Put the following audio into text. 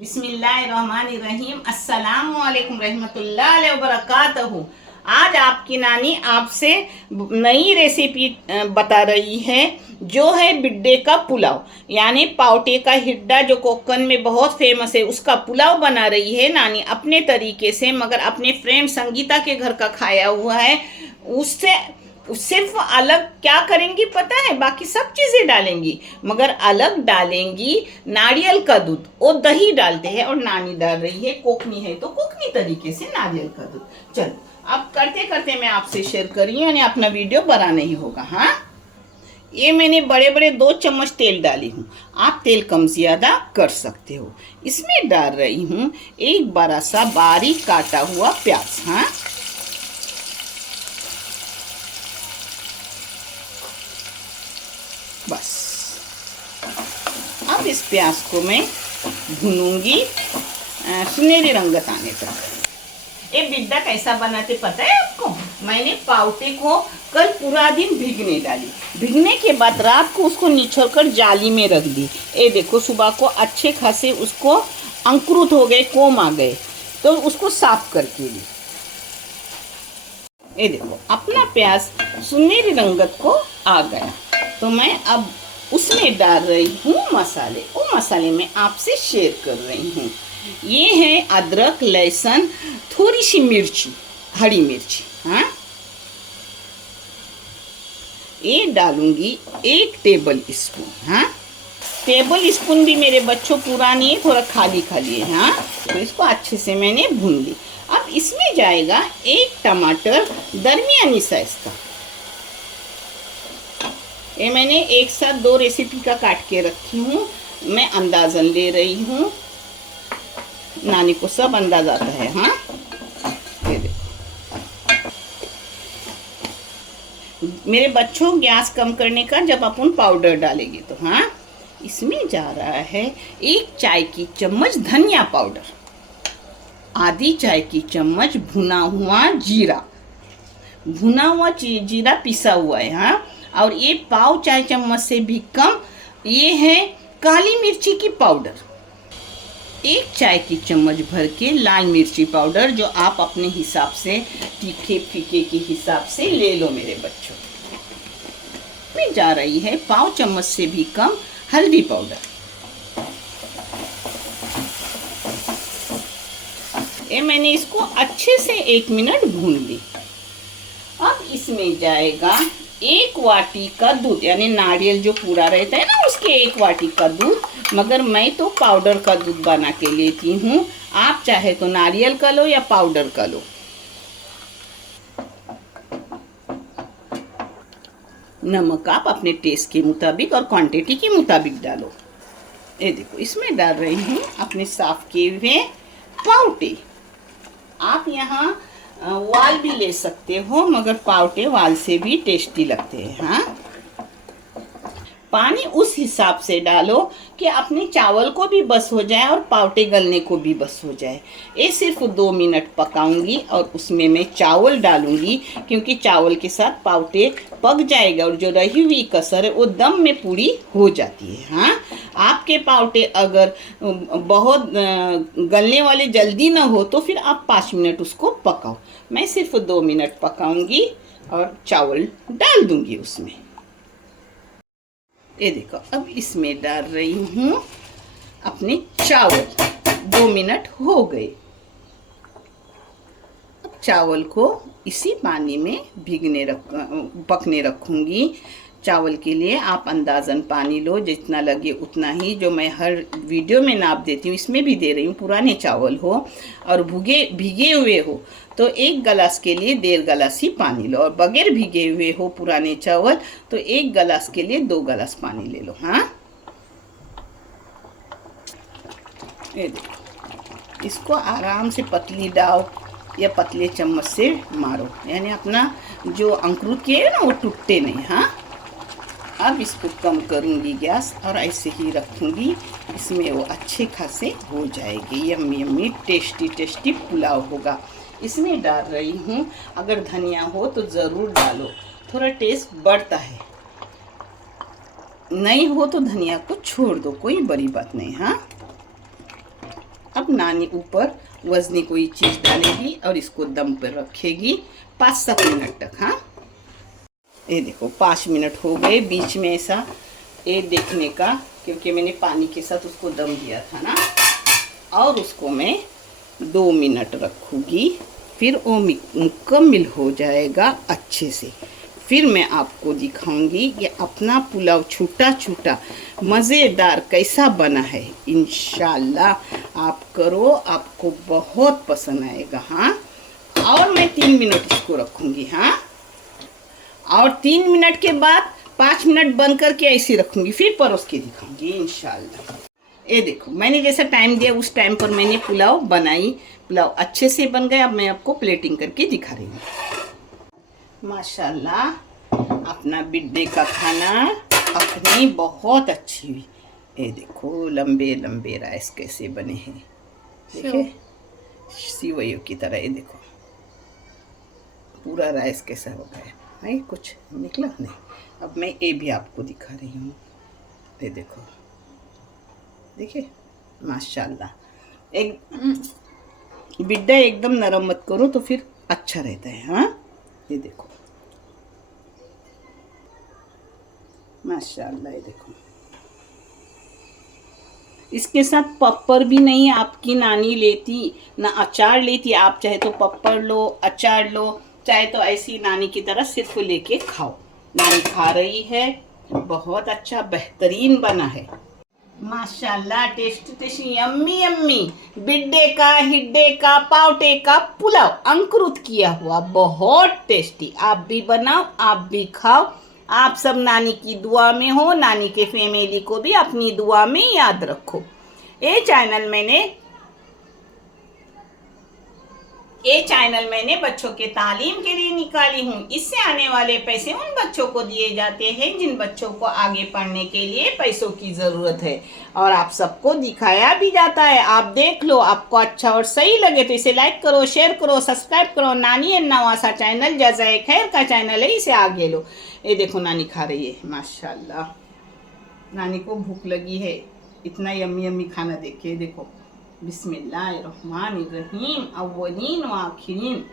बिस्मिल्लाहिर्रहमानिर्रहीम। अस्सलामु अलैकुम रहमतुल्लाहि व बरकातहू। आज आपकी नानी आपसे नई रेसिपी बता रही है, जो है बिड्डे का पुलाव, यानी पावटे का हिड्डा जो कोकन में बहुत फेमस है, उसका पुलाव बना रही है नानी अपने तरीके से। मगर अपने फ्रेंड संगीता के घर का खाया हुआ है, उससे सिर्फ अलग क्या करेंगी पता है? बाकी सब चीज़ें डालेंगी, मगर अलग डालेंगी नारियल का दूध। वो दही डालते हैं और नानी डाल रही है, कोकनी है तो कोकनी तरीके से नारियल का दूध। चलो अब करते करते मैं आपसे शेयर कर रही हूँ, यानी अपना वीडियो बड़ा नहीं होगा। हाँ, ये मैंने बड़े बड़े 2 चम्मच तेल डाली हूँ, आप तेल कम ज़्यादा कर सकते हो। इसमें डाल रही हूँ एक बड़ा सा बारीक काटा हुआ प्याज। हाँ, बस अब इस प्याज को मैं भूनूंगी सुनहरे रंगत आने तक। ये बिड्डा कैसा बनाते पता है आपको? मैंने पावटे को कल पूरा दिन भीगने डाली, भीगने के बाद रात को उसको निचोड़ कर जाली में रख दी। ये देखो सुबह को अच्छे खासे उसको अंकुरित हो गए, कोम आ गए, तो उसको साफ करके ली। ये देखो अपना प्याज सुनहरी रंगत को आ गया, तो मैं अब उसमें डाल रही हूँ मसाले। वो मसाले मैं आपसे शेयर कर रही हूँ। ये है अदरक, लहसुन, थोड़ी सी मिर्ची, हरी मिर्ची। हाँ, ये डालूंगी 1 टेबल स्पून। हाँ, टेबल स्पून भी मेरे बच्चों पूरा नहीं है, थोड़ा खाली खाली है। हाँ, तो इसको अच्छे से मैंने भून ली। अब इसमें जाएगा 1 टमाटर दरमियानी साइज का। ये मैंने एक साथ 2 रेसिपी का काट के रखी हूँ, मैं अंदाज़न ले रही हूँ, नानी को सब अंदाज़ आता है। हाँ, ये देखो मेरे बच्चों, गैस कम करने का जब अपन पाउडर डालेंगे तो। हाँ, इसमें जा रहा है 1 चाय की चम्मच धनिया पाउडर, आधी चाय की चम्मच भुना हुआ जीरा, भुना हुआ जीरा पिसा हुआ है। हाँ, और ये पाव चाय चम्मच से भी कम ये है काली मिर्ची की पाउडर, 1 चाय की चम्मच भर के लाल मिर्ची पाउडर, जो आप अपने हिसाब से तीखे फीके के हिसाब से ले लो मेरे बच्चों। में जा रही है पाव चम्मच से भी कम हल्दी पाउडर। ये मैंने इसको अच्छे से 1 मिनट भून ली। अब इसमें जाएगा 1 वाटी का दूध, यानी नारियल जो पूरा रहता है ना, उसके 1 वाटी का दूध, मगर मैं तो पाउडर का दूध बना के लेती हूँ। आप चाहे तो नारियल का लो या पाउडर का लो। नमक आप अपने टेस्ट के मुताबिक और क्वांटिटी के मुताबिक डालो। ये देखो इसमें डाल रही हूँ अपने साफ किए हुए पावटे। आप यहाँ वाल भी ले सकते हो, मगर पावटे वाल से भी टेस्टी लगते हैं। हाँ, पानी उस हिसाब से डालो कि अपने चावल को भी बस हो जाए और पावटे गलने को भी बस हो जाए। ये सिर्फ 2 मिनट पकाऊंगी और उसमें मैं चावल डालूंगी, क्योंकि चावल के साथ पावटे पक जाएगा और जो रही हुई कसर है वो दम में पूरी हो जाती है। हाँ, आपके पावटे अगर बहुत गलने वाले जल्दी ना हो तो फिर आप 5 मिनट उसको पकाओ। मैं सिर्फ 2 मिनट पकाऊंगी और चावल डाल दूंगी उसमें। ये देखो अब इसमें डाल रही हूँ अपने चावल। 2 मिनट हो गए। अब चावल को इसी पानी में पकने रखूँगी। चावल के लिए आप अंदाज़न पानी लो, जितना लगे उतना ही, जो मैं हर वीडियो में नाप देती हूँ इसमें भी दे रही हूँ। पुराने चावल हो और भीगे हुए हो तो 1 गिलास के लिए 1.5 गिलास ही पानी लो, और बगैर भीगे हुए हो पुराने चावल तो 1 गिलास के लिए 2 गिलास पानी ले लो। हाँ, ये देखो इसको आराम से पतली डाव या पतले चम्मच से मारो, यानी अपना जो अंकुरित किए है ना वो टूटे नहीं। हाँ, अब इसको कम करूँगी गैस और ऐसे ही रखूँगी, इसमें वो अच्छे खासे हो जाएगी। Yummy yummy tasty tasty pulao होगा। इसमें डाल रही हूँ, अगर धनिया हो तो ज़रूर डालो, थोड़ा टेस्ट बढ़ता है, नहीं हो तो धनिया को छोड़ दो, कोई बड़ी बात नहीं। हाँ, अब नानी ऊपर वजनी कोई चीज़ डालेगी और इसको दम पर रखेगी 5-7 मिनट तक। हाँ, ये देखो 5 मिनट हो गए, बीच में ऐसा ये देखने का, क्योंकि मैंने पानी के साथ उसको दम दिया था ना। और उसको मैं 2 मिनट रखूँगी, फिर वो मुकम्मल हो जाएगा अच्छे से। फिर मैं आपको दिखाऊंगी कि अपना पुलाव छोटा छोटा मज़ेदार कैसा बना है। इंशाल्लाह आप करो, आपको बहुत पसंद आएगा। हाँ, और मैं 3 मिनट इसको रखूँगी। हाँ, और 3 मिनट के बाद 5 मिनट बंद करके ऐसे रखूँगी, फिर परोस के दिखाऊँगी इंशाल्लाह। ये देखो मैंने जैसा टाइम दिया उस टाइम पर मैंने पुलाव बनाई, पुलाव अच्छे से बन गया। अब मैं आपको प्लेटिंग करके दिखा रही हूँ। माशाल्लाह अपना बिड्डे का खाना अपनी बहुत अच्छी हुई। ये देखो लंबे लंबे राइस कैसे बने हैं, देखिए सिवैयों की तरह। ये देखो पूरा राइस कैसा हो गया है, कुछ निकला नहीं। अब मैं ये भी आपको दिखा रही हूँ। ये देखो, देखिए माशाल्लाह। एक बिड्डा एकदम नरम मत करो तो फिर अच्छा रहता है। हाँ, ये देखो माशाल्लाह। ये देखो इसके साथ पप्पर भी नहीं आपकी नानी लेती, ना अचार लेती। आप चाहे तो पप्पर लो, अचार लो, चाहे तो ऐसी नानी की तरह सिर्फ लेके खाओ। नानी खा रही है, बहुत अच्छा बेहतरीन बना है माशाल्लाह। टेस्ट टेस्ट यम्मी यम्मी बिड्डे का, हिड्डे का, पावटे का पुलाव अंकुरित किया हुआ, बहुत टेस्टी। आप भी बनाओ, आप भी खाओ। आप सब नानी की दुआ में हो, नानी के फैमिली को भी अपनी दुआ में याद रखो। ये चैनल मैंने बच्चों के तालीम के लिए निकाली हूँ। इससे आने वाले पैसे उन बच्चों को दिए जाते हैं जिन बच्चों को आगे पढ़ने के लिए पैसों की ज़रूरत है, और आप सबको दिखाया भी जाता है। आप देख लो, आपको अच्छा और सही लगे तो इसे लाइक करो, शेयर करो, सब्सक्राइब करो। नानी एंड नवासा चैनल जज़ाए खैर का चैनल है, इसे आगे लो। ये देखो नानी खा रही है माशाल्लाह। नानी को भूख लगी है, इतना यम्मी यम्मी खाना देखे। देखो बिस्मिल्लाहिर्रहमानिर्रहीम, अव्वलीन व आखिरीन।